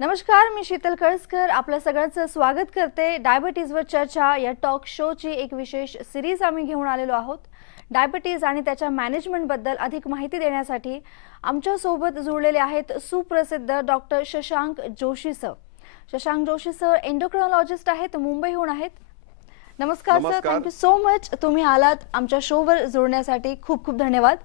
नमस्कार, मी शीतल कळसकर आपल्या सगळ्यांचं स्वागत करते। डायबिटीजवर चर्चा या टॉक शोची एक विशेष सिरीज आम्ही घेऊन आलेलो आहोत। डायबिटीज आणि त्याच्या मॅनेजमेंट बद्दल अधिक माहिती देण्यासाठी आमच्या सोबत जुळलेले आहेत सुप्रसिद्ध doctor Shashank Joshi sir. Shashank Joshi sir endocrinologist आहेत, मुंबईहून आहेत। नमस्कार सर, नमस्कार. थँक्यू सो मच तुम्ही आलात आमच्या शोवर जुळण्यासाठी। खूप खूप धन्यवाद।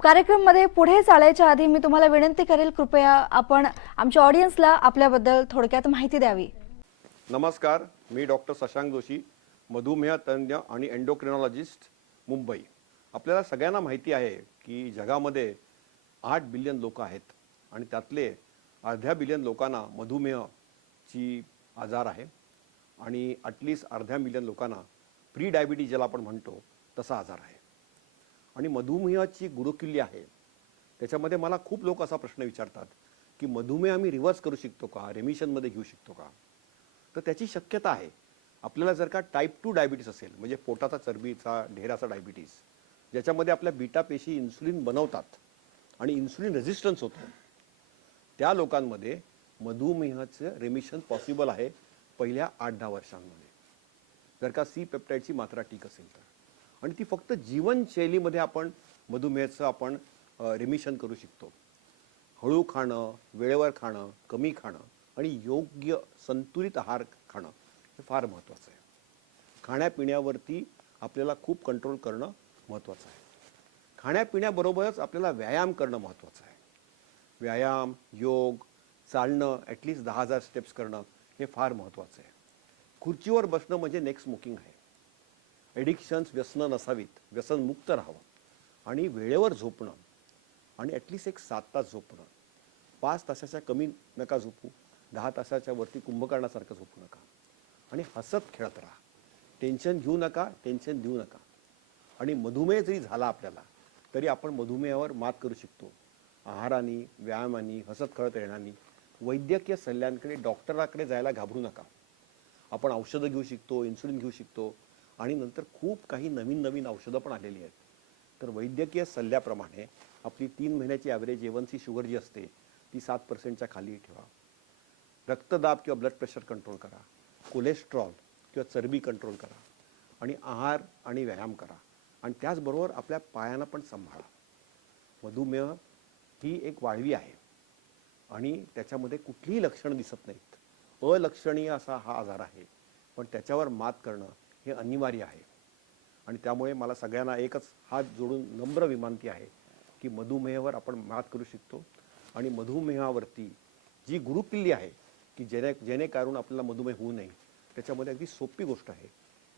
कार्यक्रममध्ये पुढे चालायच्या आधी मी तुम्हाला विनंती करेल, कृपया आपण आमच्या ऑडियन्सला आपल्याबद्दल थोडक्यात माहिती द्यावी। नमस्कार, मी डॉक्टर शशांक जोशी, मधुमेह तज्ञ आणि एंडोक्रिनॉलॉजिस्ट, मुंबई। आपल्याला सगळ्यांना माहिती आहे की जगामध्ये 8 बिलियन लोक आहेत आणि त्यातले अर्ध्या बिलियन लोकांना मधुमेहची आजार आहे आणि ॲटलिस्ट अर्ध्या मिलियन लोकांना प्री डायबिटीज ज्याला आपण म्हणतो तसा आजार आहे। आणि मधुमेहाची गुरुकिल्ली आहे। त्याच्यामध्ये मला खूप लोक असा प्रश्न विचारतात की मधुमेह आम्ही रिव्हर्स करू शकतो का, रेमिशनमध्ये घेऊ शकतो का? तर त्याची शक्यता आहे। आपल्याला जर का टाईप 2 डायबिटीस असेल, म्हणजे पोटाचा चरबीचा ढेराचा डायबिटीस, ज्याच्यामध्ये आपल्या बीटा पेशी इन्सुलिन बनवतात आणि इन्सुलिन रेझिस्टन्स होतो, त्या लोकांमध्ये मधुमेहाचं रेमिशन पॉसिबल आहे पहिल्या 8-10 वर्षांमध्ये, जर का सी पेप्टाइडची मात्रा ठीक असेल तर। आणि ती फक्त जीवनशैलीमध्ये आपण मधुमेहाचं आपण रिमिशन करू शकतो। हळू खाणं, वेळेवर खाणं, कमी खाणं आणि योग्य संतुलित आहार खाणं हे फार महत्त्वाचं आहे। खाण्यापिण्यावरती आपल्याला खूप कंट्रोल करणं महत्त्वाचं आहे। खाण्यापिण्याबरोबरच आपल्याला व्यायाम करणं महत्त्वाचं आहे। व्यायाम, योग, चालणं, ॲटलिस्ट 10,000 स्टेप्स करणं हे फार महत्त्वाचं आहे। खुर्चीवर बसणं म्हणजे नेक स्मोकिंग आहे। ॲडिक्शन्स, व्यसनं नसावीत, व्यसनमुक्त राहावं आणि वेळेवर झोपणं आणि ॲटलिस्ट एक 7 तास झोपणं। 5 तासाच्या कमी नका झोपू, 10 तासाच्या वरती कुंभकर्णासारखं झोपू नका आणि हसत खेळत राहा। टेन्शन घेऊ नका, टेन्शन देऊ नका। आणि मधुमेह जरी झाला आपल्याला तरी आपण मधुमेहावर मात करू शकतो आहाराने, व्यायामाने, हसत खेळत राहण्याने। वैद्यकीय सल्ल्यांकडे, डॉक्टराकडे जायला घाबरू नका। आपण औषधं घेऊ शकतो, इन्सुलिन घेऊ शकतो आणि नंतर खूप काही नवीन नवीन औषधं पण आलेली आहेत। तर वैद्यकीय सल्ल्याप्रमाणे आपली 3 महिन्याची ॲव्हरेज A1C शुगर जी असते ती 7% खाली ठेवा। रक्तदाब किंवा ब्लड प्रेशर कंट्रोल करा, कोलेस्ट्रॉल किंवा चरबी कंट्रोल करा आणि आहार आणि व्यायाम करा आणि त्याचबरोबर आपल्या पायांना पण सांभाळा। मधुमेह ही एक वाळवी आहे आणि त्याच्यामध्ये कुठलीही लक्षणं दिसत नाहीत। अलक्षणीय असा हा आजार आहे, पण त्याच्यावर मात करणं हे अनिवार्य आहे। आणि त्यामुळे मला सगळ्यांना एकच हात जोडून नम्र विनंती आहे की मधुमेहावर आपण मात करू शकतो आणि मधुमेहावरती जी गुरुकिल्ली आहे की जेणेकरून आपल्याला मधुमेह होऊ नये, त्याच्यामध्ये अगदी सोपी गोष्ट आहे।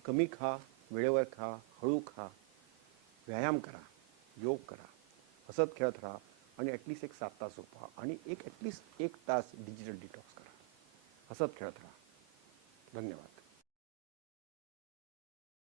कमी खा, वेळेवर खा, हळू खा, व्यायाम करा, योग करा, हसत खेळत राहा आणि ॲटलिस्ट एक 7 तास झोपा आणि ॲटलिस्ट 1 तास डिजिटल डिटॉक्स करा। हसत खेळत राहा। धन्यवाद।